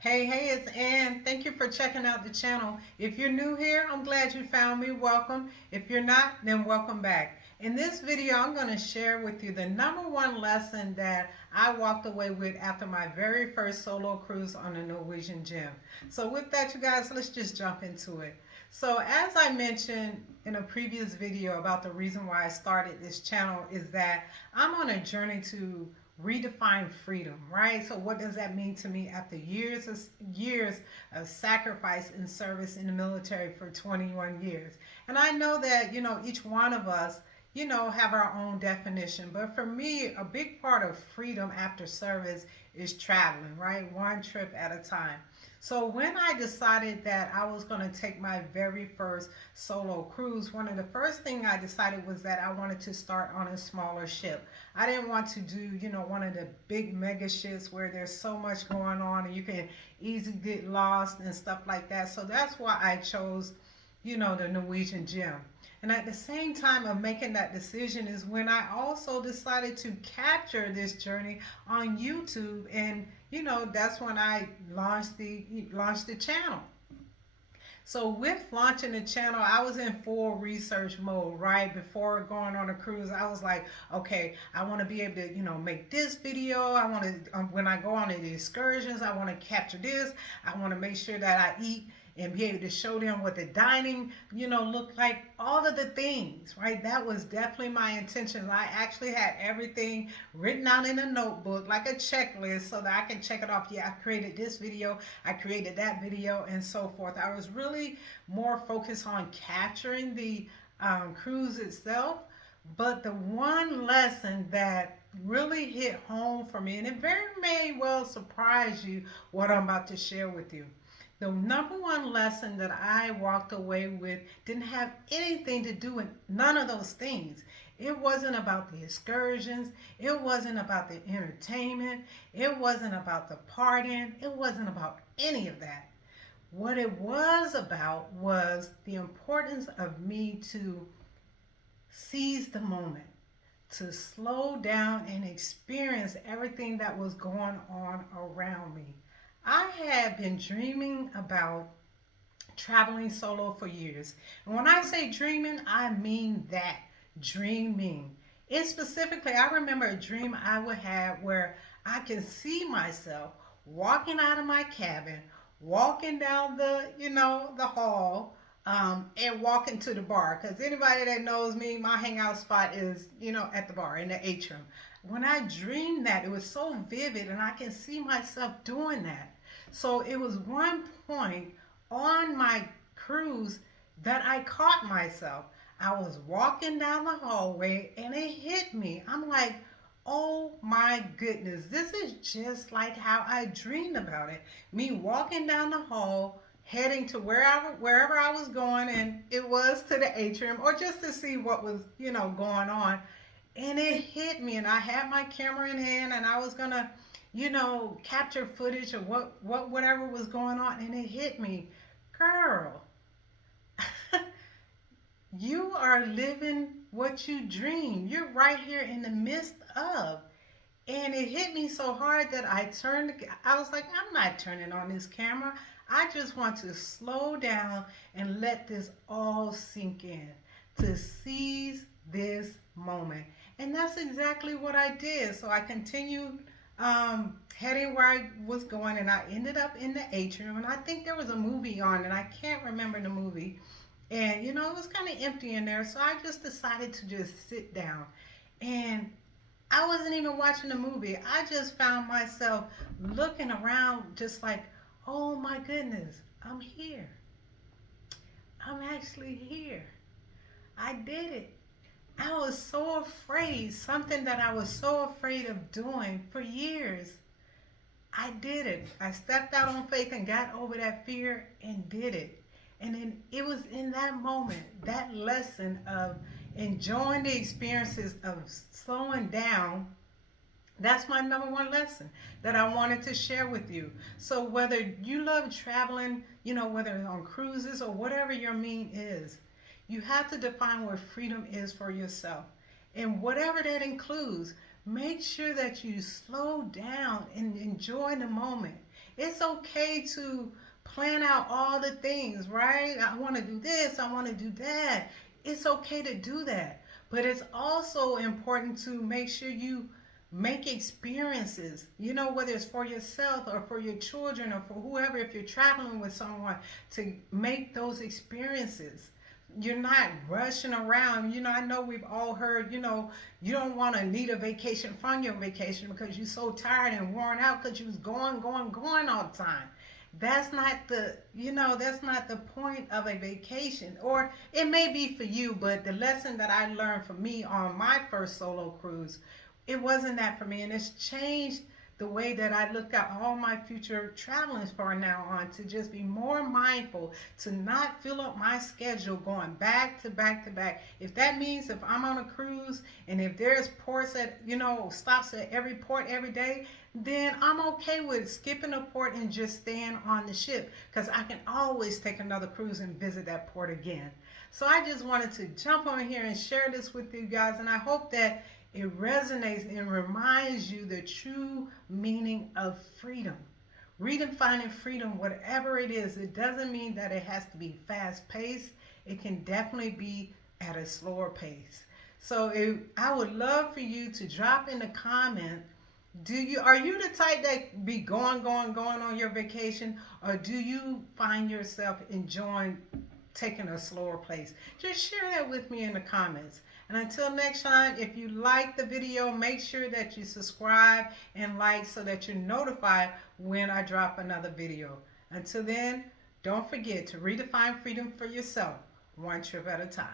Hey, it's Ann. Thank you for checking out the channel. If you're new here, I'm glad you found me. Welcome. If you're not, then welcome back. In this video, I'm going to share with you the number one lesson that I walked away with after my very first solo cruise on the Norwegian Gem. So with that, you guys, let's just jump into it. So as I mentioned in a previous video about the reason why I started this channel is that I'm on a journey to redefine freedom, right? So what does that mean to me after years of sacrifice and service in the military for 21 years? And I know that, each one of us, have our own definition. But for me, a big part of freedom after service is traveling, right? One trip at a time. So when I decided that I was going to take my very first solo cruise, one of the first things I decided was that I wanted to start on a smaller ship. I didn't want to do, one of the big mega ships where there's so much going on and you can easily get lost and stuff like that. So that's why I chose, the Norwegian Gem. And at the same time of making that decision is when I also decided to capture this journey on YouTube, and that's when I launched the channel. So with launching the channel, I was in full research mode, right? Before going on a cruise, I was like, okay, I want to be able to, make this video. I want to, when I go on the excursions, I want to capture this. I want to make sure that I eat and be able to show them what the dining, looked like, all of the things, right? That was definitely my intention. I actually had everything written out in a notebook, like a checklist, so that I can check it off. Yeah, I created this video, I created that video, and so forth. I was really more focused on capturing the cruise itself. But the one lesson that really hit home for me, and it very may well surprise you what I'm about to share with you. The number one lesson that I walked away with didn't have anything to do with none of those things. It wasn't about the excursions. It wasn't about the entertainment. It wasn't about the partying. It wasn't about any of that. What it was about was the importance of me to seize the moment, to slow down and experience everything that was going on around me. I had been dreaming about traveling solo for years. And when I say dreaming, I mean that dreaming. And specifically, I remember a dream I would have where I can see myself walking out of my cabin, walking down the hall, and walking to the bar. Because anybody that knows me, my hangout spot is, at the bar in the atrium. When I dreamed that, it was so vivid, and I can see myself doing that. So it was one point on my cruise that I caught myself. I was walking down the hallway and it hit me. I'm like, oh my goodness, this is just like how I dreamed about it. Me walking down the hall, heading to wherever I was going, and it was to the atrium or just to see what was, going on. And it hit me, and I had my camera in hand, and I was gonna, capture footage of whatever was going on, and it hit me, girl. You are living what you dream. You're right here in the midst of. And it hit me so hard that I was like, I'm not turning on this camera. I just want to slow down and let this all sink in, to seize this moment. And that's exactly what I did. So I continued heading where I was going, and I ended up in the atrium. And I think there was a movie on, and I can't remember the movie. And, it was kind of empty in there. So I just decided to just sit down. And I wasn't even watching the movie. I just found myself looking around just like, oh my goodness, I'm here. I'm actually here. I did it. I was so afraid, something that I was so afraid of doing for years. I did it. I stepped out on faith and got over that fear and did it. And then it was in that moment, that lesson of enjoying the experiences of slowing down. That's my number one lesson that I wanted to share with you. So whether you love traveling, whether it's on cruises or whatever your mean is, you have to define what freedom is for yourself. And whatever that includes, make sure that you slow down and enjoy the moment. It's okay to plan out all the things, right? I want to do this, I want to do that. It's okay to do that. But it's also important to make sure you make experiences, whether it's for yourself or for your children or for whoever, if you're traveling with someone, to make those experiences. You're not rushing around. I know we've all heard, you don't want to need a vacation from your vacation because you're so tired and worn out because you was going all the time. That's not the point of a vacation. Or it may be for you, but the lesson that I learned for me on my first solo cruise, it wasn't that for me. And it's changed the way that I look at all my future travelings from now on, to just be more mindful, to not fill up my schedule going back to back to back. If that means if I'm on a cruise and if there's ports at, stops at every port every day, then I'm okay with skipping a port and just staying on the ship, because I can always take another cruise and visit that port again. So I just wanted to jump on here and share this with you guys, and I hope that it resonates and reminds you the true meaning of freedom. Redefining freedom, whatever it is, it doesn't mean that it has to be fast paced. It can definitely be at a slower pace. So I would love for you to drop in the comment, are you the type that be going on your vacation, or do you find yourself enjoying taking a slower pace? Just share that with me in the comments. And until next time, if you like the video, make sure that you subscribe and like so that you're notified when I drop another video. Until then, don't forget to redefine freedom for yourself, one trip at a time.